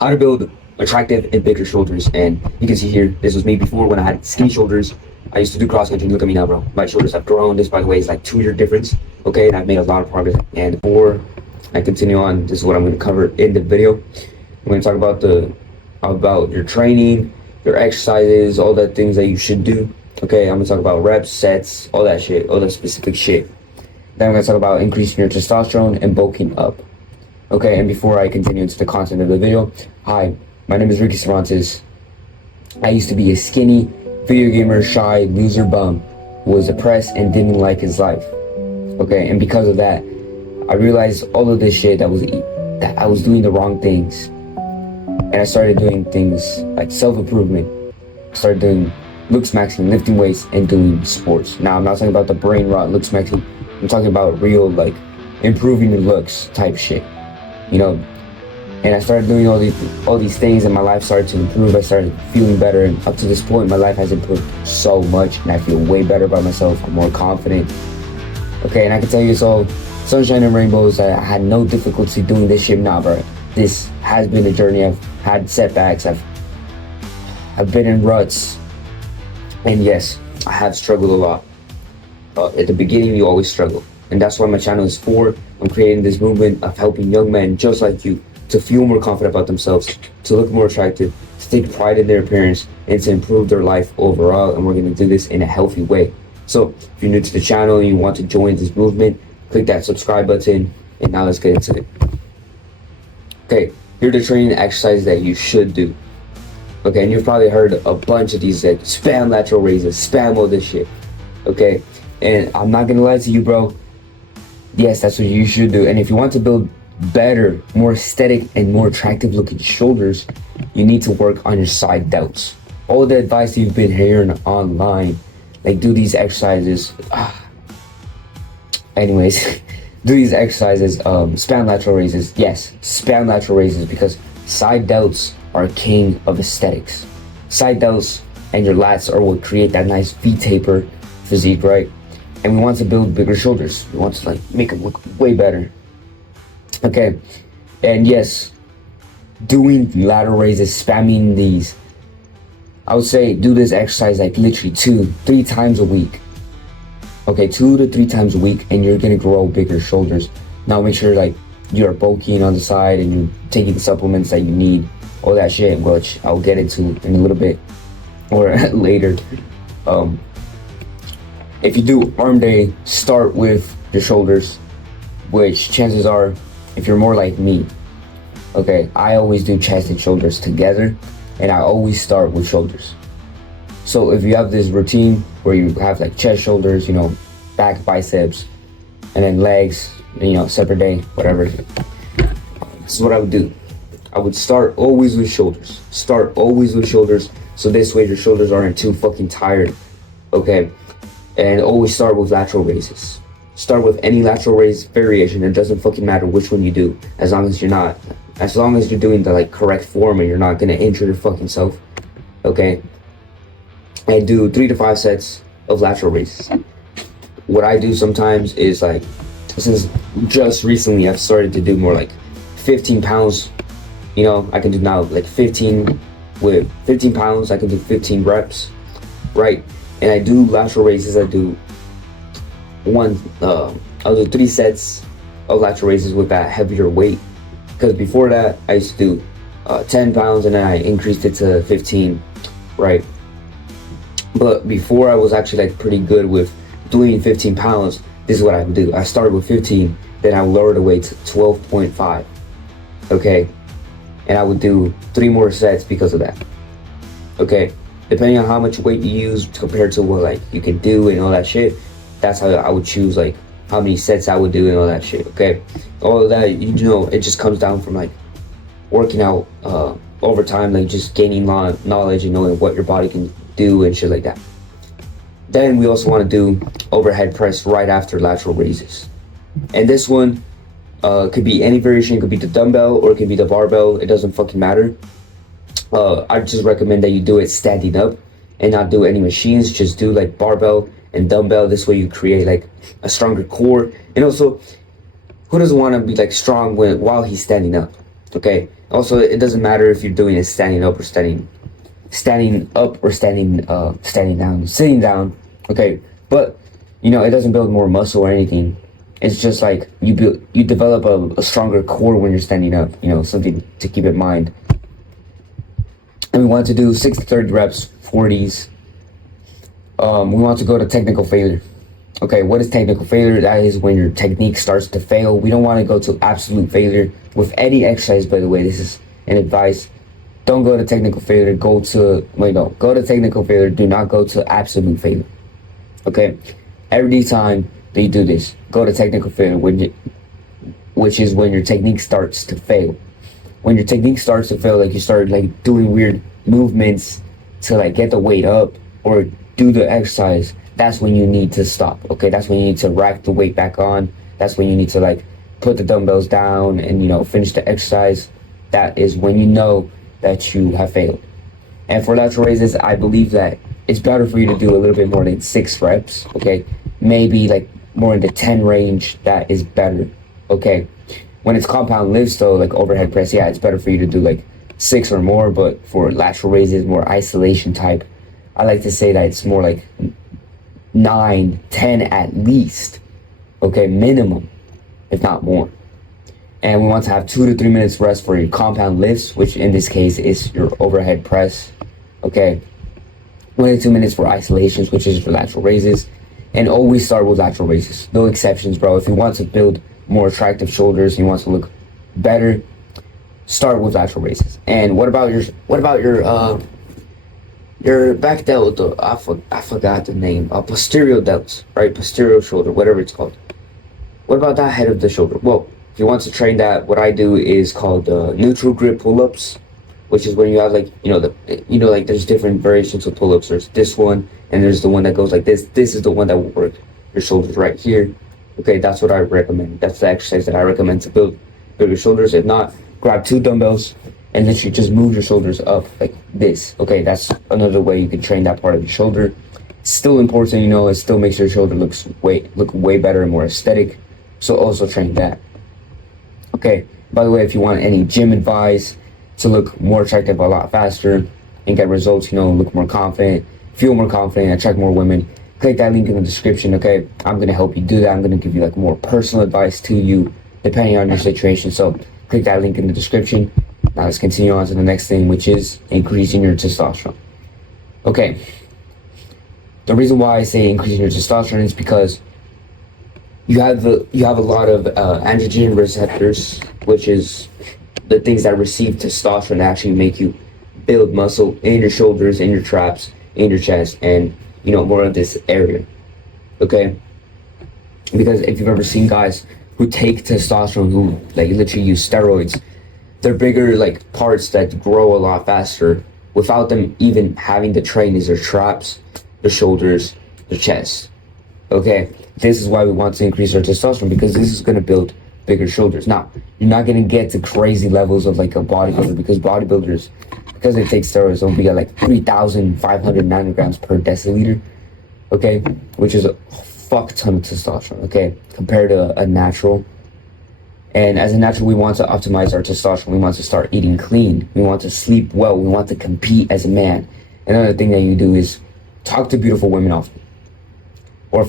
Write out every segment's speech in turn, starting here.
How to build attractive and bigger shoulders. And you can see here, this was me before when I had skinny shoulders. I used to do cross country. Look at me now, bro. My shoulders have grown. This, by the way, is like 2 year difference. Okay, and I've made a lot of progress. And before I continue on, this is what I'm going to cover in the video. I'm going to talk about your training, your exercises, all the things that you should do. Okay, I'm going to talk about reps, sets, all that shit, all the specific shit. Then I'm going to talk about increasing your testosterone and bulking up. Okay, and before I continue into the content of the video, hi, my name is Ricky Cervantes. I used to be a skinny, video gamer, shy, loser bum who was depressed and didn't like his life. Okay, and because of that, I realized all of this shit that I was doing the wrong things. And I started doing things like self-improvement. Started doing looks maxing, lifting weights, and doing sports. Now, I'm not talking about the brain rot looks maxing. I'm talking about real, like, improving your looks type shit. You know, and I started doing all these things, and my life started to improve. I started feeling better, and up to this point, my life has improved so much, and I feel way better about myself. I'm more confident. Okay, and I can tell you it's all sunshine and rainbows. I had no difficulty doing this shit. Nah, bro. This has been a journey. I've had setbacks. I've been in ruts, and yes, I have struggled a lot. At the beginning, you always struggle. And that's what my channel is for. I'm creating this movement of helping young men just like you to feel more confident about themselves, to look more attractive, to take pride in their appearance, and to improve their life overall. And we're going to do this in a healthy way. So if you're new to the channel and you want to join this movement, click that subscribe button. And now let's get into it. Okay, here are the training exercises that you should do. Okay, and you've probably heard a bunch of these, like spam lateral raises, spam all this shit. Okay, and I'm not going to lie to you, bro. Yes, that's what you should do. And if you want to build better, more aesthetic, and more attractive looking shoulders, you need to work on your side delts. All the advice you've been hearing online, like do these exercises. Anyways, do these exercises, spam lateral raises. Yes, spam lateral raises, because side delts are king of aesthetics. Side delts and your lats are what create that nice V-taper physique, right? And we want to build bigger shoulders. We want to like make them look way better. Okay, and yes, doing lateral raises, spamming these. I would say do this exercise like literally 2-3 times a week. Okay, 2 to 3 times a week, and you're gonna grow bigger shoulders. Now make sure like you're bulking on the side and you're taking the supplements that you need, all that shit, which I'll get into in a little bit or later. If you do arm day, start with your shoulders, which chances are, if you're more like me, okay, I always do chest and shoulders together, and I always start with shoulders. So if you have this routine where you have like chest, shoulders, you know, back, biceps, and then legs, you know, separate day, whatever, this is what I would do. I would start always with shoulders. Start always with shoulders, so this way your shoulders aren't too fucking tired, okay? And always start with lateral raises. Start with any lateral raise variation. It doesn't fucking matter which one you do, as long as you're doing the like correct form and you're not gonna injure your fucking self. Okay? And do 3 to 5 sets of lateral raises. What I do sometimes is like, since just recently I've started to do more like 15 pounds. You know, I can do now like 15 with 15 pounds, I can do 15 reps, right? And I do lateral raises. I'll do 3 sets of lateral raises with that heavier weight. Because before that, I used to do 10 pounds and then I increased it to 15, right? But before I was actually like pretty good with doing 15 pounds, this is what I would do. I started with 15, then I would lower the weight to 12.5, okay? And I would do 3 more sets because of that, okay? Depending on how much weight you use compared to what like you can do and all that shit, that's how I would choose like how many sets I would do and all that shit, okay? All of that, you know, it just comes down from like working out over time, like just gaining knowledge and knowing what your body can do and shit like that. Then we also want to do overhead press right after lateral raises. And this one could be any variation. It could be the dumbbell or it could be the barbell. It doesn't fucking matter. I just recommend that you do it standing up and not do any machines. Just do like barbell and dumbbell. This way you create like a stronger core. And also, who doesn't want to be like strong while he's standing up? Okay, Also, it doesn't matter if you're doing it standing up or standing up or standing down, sitting down. Okay, but it doesn't build more muscle or anything. It's just like you develop a stronger core when you're standing up. Something to keep in mind. And we want to do 6 to 30 reps, 40s. We want to go to technical failure. Okay, what is technical failure? That is when your technique starts to fail. We don't want to go to absolute failure with any exercise, by the way. This is an advice. Don't go to technical failure. Go to technical failure. Do not go to absolute failure. Okay? Every time that you do this, go to technical failure, which is when your technique starts to fail. When your technique starts to fail, like you start like doing weird movements to like get the weight up or do the exercise, that's when you need to stop. Okay, that's when you need to rack the weight back on. That's when you need to like put the dumbbells down and finish the exercise. That is when you know that you have failed. And for lateral raises, I believe that it's better for you to do a little bit more than 6 reps. Okay, maybe like more in the 10 range. That is better. Okay, when it's compound lifts though, like overhead press, yeah, it's better for you to do like 6 or more. But for lateral raises, more isolation type, I like to say that it's more like 9, 10 at least. Okay, minimum, if not more. And we want to have 2 to 3 minutes rest for your compound lifts, which in this case is your overhead press. Okay, 1 to 2 minutes for isolations, which is for lateral raises. And always start with lateral raises. No exceptions, bro. If you want to build more attractive shoulders, and you want to look better, start with lateral raises. And what about your back delt? I forgot the name. Posterior delts, right? Posterior shoulder, whatever it's called. What about that head of the shoulder? Well, if you want to train that, what I do is called neutral grip pull-ups, which is when you have like like there's different variations of pull-ups. There's this one, and there's the one that goes like this. This is the one that will work your shoulders right here. Okay, that's what I recommend. That's the exercise that I recommend to build your shoulders. If not, grab 2 dumbbells and literally just move your shoulders up like this. Okay, that's another way you can train that part of your shoulder. It's still important, it still makes your shoulder look way better and more aesthetic. So also train that. Okay, by the way, if you want any gym advice to look more attractive a lot faster and get results, look more confident, feel more confident, attract more women, click that link in the description. Okay, I'm going to help you do that. I'm going to give you like more personal advice to you depending on your situation. So click that link in the description. Now let's continue on to the next thing, which is increasing your testosterone. Okay, the reason why I say increasing your testosterone is because you have a lot of androgen receptors, which is the things that receive testosterone that actually make you build muscle in your shoulders, in your traps, in your chest, and more of this area. Okay, because if you've ever seen guys who take testosterone, who like literally use steroids, they're bigger like parts that grow a lot faster without them even having to train is their traps, their shoulders, their chest. Okay, this is why we want to increase our testosterone, because this is going to build bigger shoulders. Now, you're not going to get to crazy levels of like a bodybuilder, because bodybuilders, because they take steroids, they'll be at like 3,500 nanograms per deciliter, okay, which is a fuck ton of testosterone, okay, compared to a natural. And as a natural, we want to optimize our testosterone. We want to start eating clean. We want to sleep well. We want to compete as a man. Another thing that you do is talk to beautiful women often, or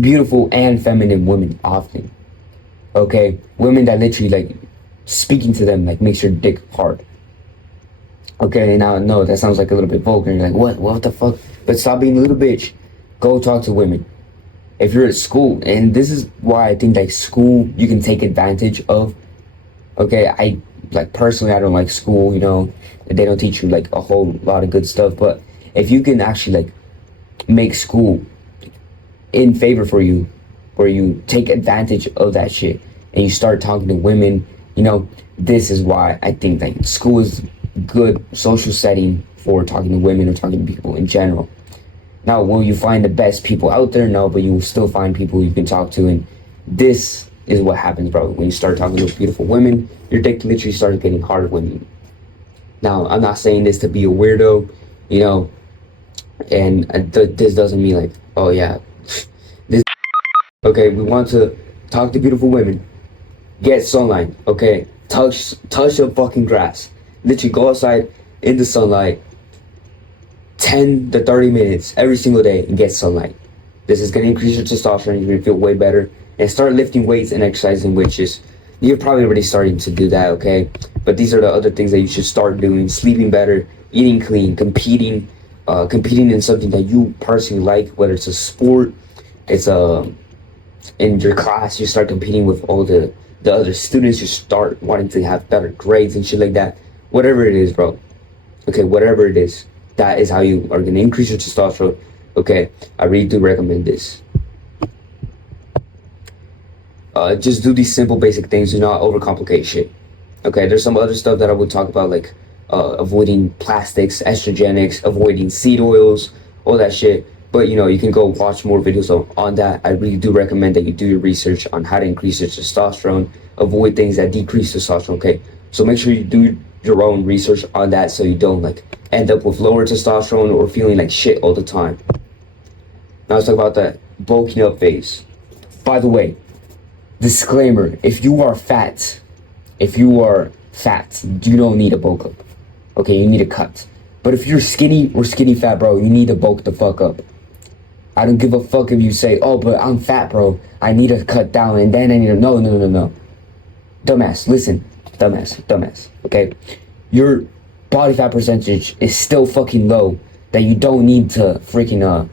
beautiful and feminine women often. Okay, women that literally like speaking to them like makes your dick hard. Okay, now no, that sounds like a little bit vulgar. You're like, what the fuck? But stop being a little bitch. Go talk to women. If you're at school, and this is why I think like school you can take advantage of. Okay, I like personally I don't like school. They don't teach you like a whole lot of good stuff. But if you can actually like make school in favor for you, where you take advantage of that shit and you start talking to women, this is why I think like school is good social setting for talking to women or talking to people in general. Now, will you find the best people out there? No, but you will still find people you can talk to, and this is what happens, bro. When you start talking to beautiful women, your dick literally starts getting hard when you. Now, I'm not saying this to be a weirdo, and this doesn't mean like, oh yeah, okay, we want to talk to beautiful women, get sunlight, okay, touch the fucking grass. Literally go outside in the sunlight 10 to 30 minutes every single day and get sunlight. This is going to increase your testosterone. You're going to feel way better. And start lifting weights and exercising, which is, you're probably already starting to do that, okay? But these are the other things that you should start doing. Sleeping better, eating clean, competing in something that you personally like, whether it's a sport, it's in your class, you start competing with all the other students, you start wanting to have better grades and shit like that. Whatever it is, bro. Okay, whatever it is, that is how you are going to increase your testosterone. Okay, I really do recommend this. Just do these simple basic things. Do not overcomplicate shit. Okay, there's some other stuff that I would talk about, like avoiding plastics, estrogenics, avoiding seed oils, all that shit. But you know, you can go watch more videos on that. I really do recommend that you do your research on how to increase your testosterone, avoid things that decrease testosterone. Okay, so make sure you do your own research on that so you don't like end up with lower testosterone or feeling like shit all the time. Now let's talk about the bulking up phase. By the way, disclaimer, if you are fat, you don't need a bulk up. Okay, you need a cut. But if you're skinny or skinny fat, bro, you need to bulk the fuck up. I don't give a fuck if you say, oh, but I'm fat, bro, I need to cut down and then I need to, no. Dumbass, listen, dumbass, okay? Your body fat percentage is still fucking low that you don't need to freaking,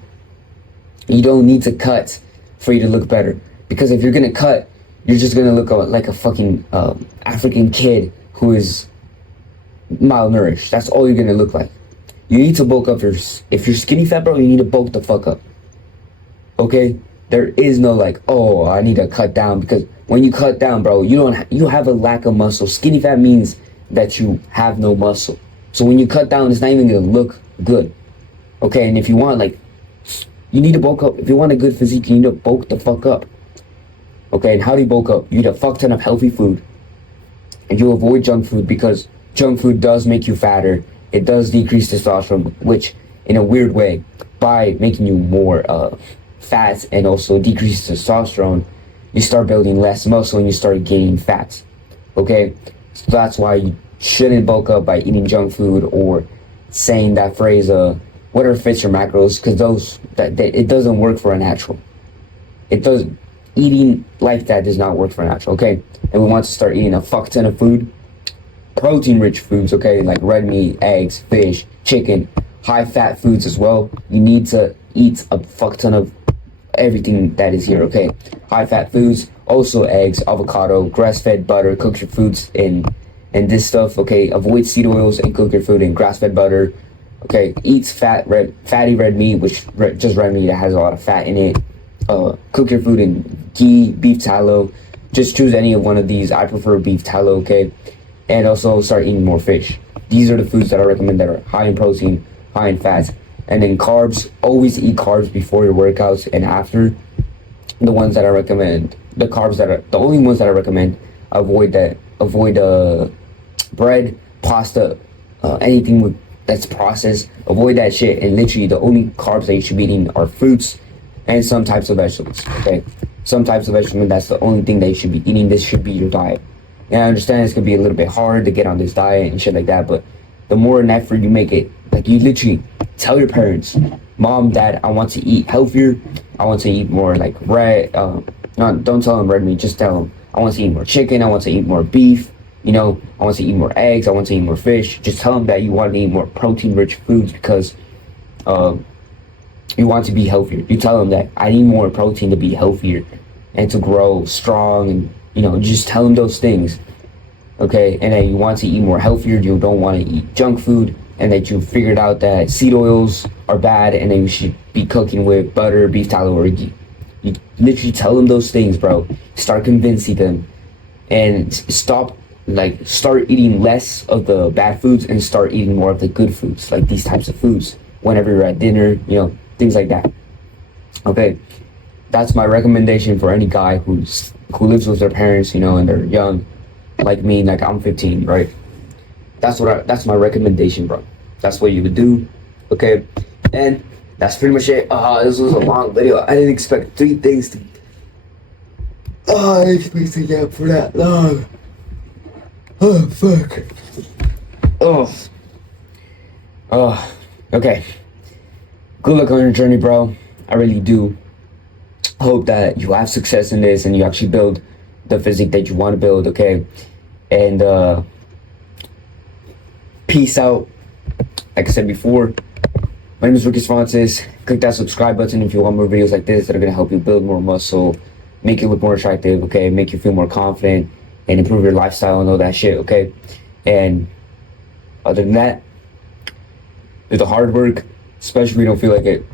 you don't need to cut for you to look better. Because if you're gonna cut, you're just gonna look like a fucking African kid who is malnourished. That's all you're gonna look like. You need to bulk up if you're skinny fat, bro, you need to bulk the fuck up. Okay? There is no like, oh, I need to cut down, because when you cut down, bro, you have a lack of muscle. Skinny fat means that you have no muscle. So when you cut down, it's not even gonna look good. Okay, and if you want you need to bulk up. If you want a good physique, you need to bulk the fuck up. Okay, and how do you bulk up? You eat a fuck ton of healthy food. And you avoid junk food, because junk food does make you fatter. It does decrease testosterone, which in a weird way, by making you more fat and also decrease testosterone, you start building less muscle and you start gaining fat. Okay, so that's why you shouldn't bulk up by eating junk food or saying that phrase, whatever fits your macros, because it doesn't work for a natural. It does. Eating like that does not work for a natural. Okay, and we want to start eating a fuck ton of food, protein-rich foods. Okay, like red meat, eggs, fish, chicken, high-fat foods as well. You need to eat a fuck ton of everything that is here. Okay, high-fat foods, also eggs, avocado, grass-fed butter, cook your foods and this stuff. Okay, avoid seed oils and cook your food in grass-fed butter. Okay, eat fatty red meat, which just red meat that has a lot of fat in it. Cook your food in ghee, beef tallow. Just choose any of one of these. I prefer beef tallow, okay? And also start eating more fish. These are the foods that I recommend that are high in protein, high in fat. And then carbs, always eat carbs before your workouts and after. The ones that I recommend, the only ones that I recommend, avoid bread, pasta, anything that's processed. Avoid that shit. And literally the only carbs that you should be eating are fruits and some types of vegetables, okay? Some types of vegetables, that's the only thing that you should be eating. This should be your diet. And I understand it's gonna be a little bit hard to get on this diet and shit like that, but the more an effort you make it, like you literally tell your parents, Mom, Dad, I want to eat healthier. I want to eat more like don't tell them red meat, just tell them, I want to eat more chicken, I want to eat more beef, I want to eat more eggs, I want to eat more fish. Just tell them that you want to eat more protein-rich foods because you want to be healthier. You tell them that I need more protein to be healthier and to grow strong, and just tell them those things. Okay, and then you want to eat more healthier, you don't want to eat junk food, and that you figured out that seed oils are bad and then you should be cooking with butter, beef tallow, or ghee. You literally tell them those things, bro. Start convincing them and start eating less of the bad foods and start eating more of the good foods, like these types of foods whenever you're at dinner, things like that. Okay, that's my recommendation for any guy who lives with their parents, and they're young, like me, like I'm 15, right? That's my recommendation, bro. That's what you would do, okay? And that's pretty much it. This was a long video. I didn't expect 3 things to. I didn't expect to get for that long. Oh, fuck. Oh. Oh. Okay. Good luck on your journey, bro. I really do hope that you have success in this and you actually build the physique that you want to build, okay? And peace out. Like I said before, my name is Ricky Svances. Click that subscribe button if you want more videos like this that are going to help you build more muscle, make you look more attractive, okay? Make you feel more confident and improve your lifestyle and all that shit, okay? And other than that, do the hard work, especially if you don't feel like it.